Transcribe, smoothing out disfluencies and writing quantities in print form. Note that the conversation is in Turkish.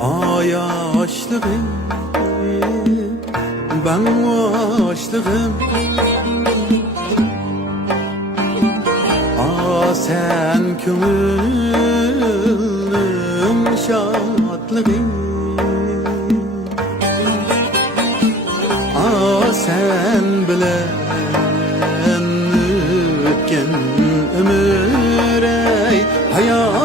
Yaşlığım, ben yaşlığım. Sen kömülüm şadlığım. Sen bilen ötken ömür ey hayat